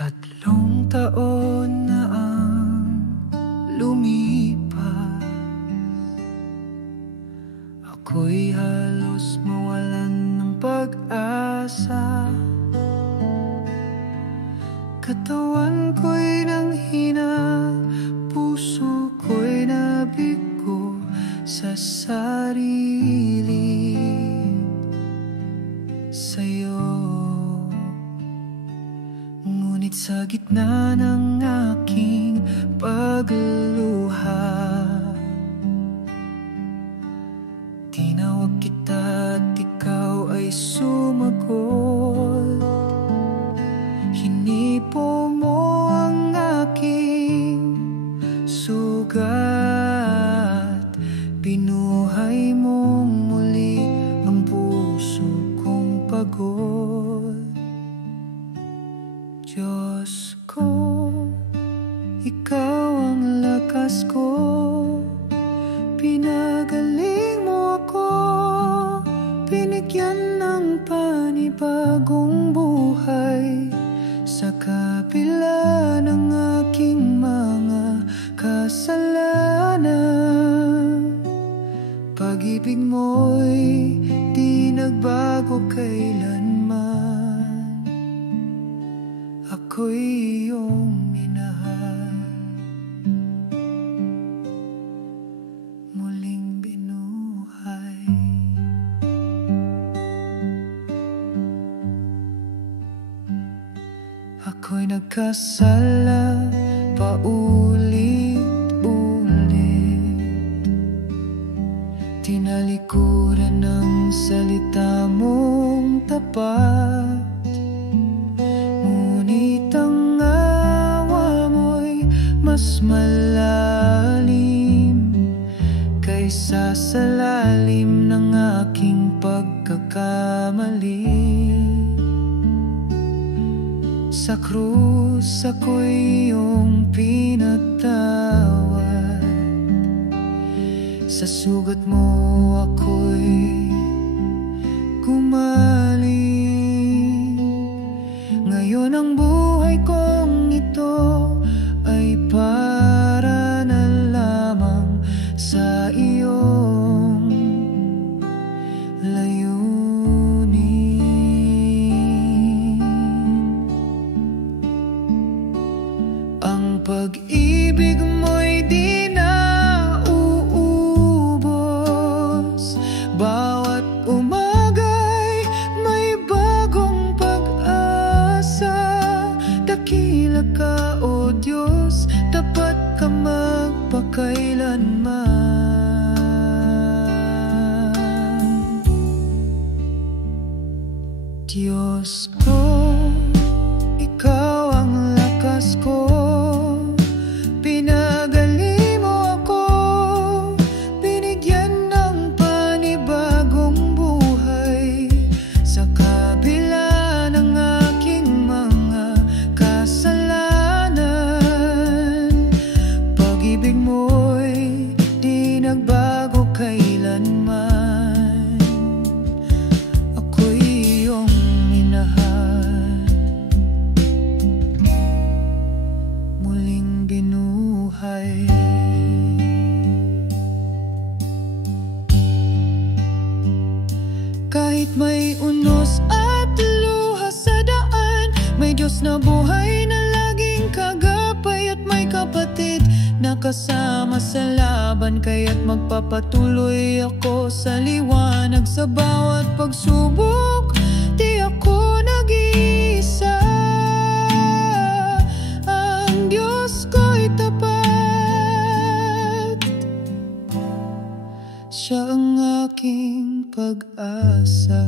3 taon na ang lumipas, ako'y halos mawalan ng pag-asa. Katawan ko'y nanghina, puso ko'y nabigo sa sarili sa'yo. Ngunit sa gitna ng aking pagluluha, tinawag kita at ikaw ay sumagot. Hinipo mo ang aking sugat, binuhay mong muli ang puso kong pagod. Diyos ko, ikaw ang lakas ko, pinagaling mo ako, binigyan ng panibagong buhay. Sa kabila ng aking mga kasalanan, pag-ibig mo'y di nagbago kailanman. Ako'y iyong minahal, muling binuhay. Ako'y nagkasala paulit-ulit, tinalikuran ng salita mong tapat. Ngunit ang awa mo'y mas malalim kaysa sa lalim ng aking pagkakamali. Sa krus ako'y iyong pinatawad, sa sugat mo ako'y gumaling. Ngayon ang buhay kong ito ay para na lamang sa iyong layunin. Ang pag-ibig mo'y di na uubos, bawat umaga'y may bagong pag-asa. Dakila ka, O Diyos, tapat ka magpakailanman. Diyos ko, ikaw ang lakas ko, pinagaling mo ako, binigyan ng panibagong buhay. Sa kabila ng aking mga kasalanan, pag-ibig mo'y di nagbago kailanman. Ako'y iyong minahal, muling binuhay. Kahit may unos at luha sa daan, may Diyos na buhay na laging kagapay. At may kapatid na kasama sa laban, kaya't magpapatuloy ako sa liwanag. Sa bawat pagsubok, di ako nag-iisa. Ang Diyos ko'y tapat, siya ang aking pag-asa.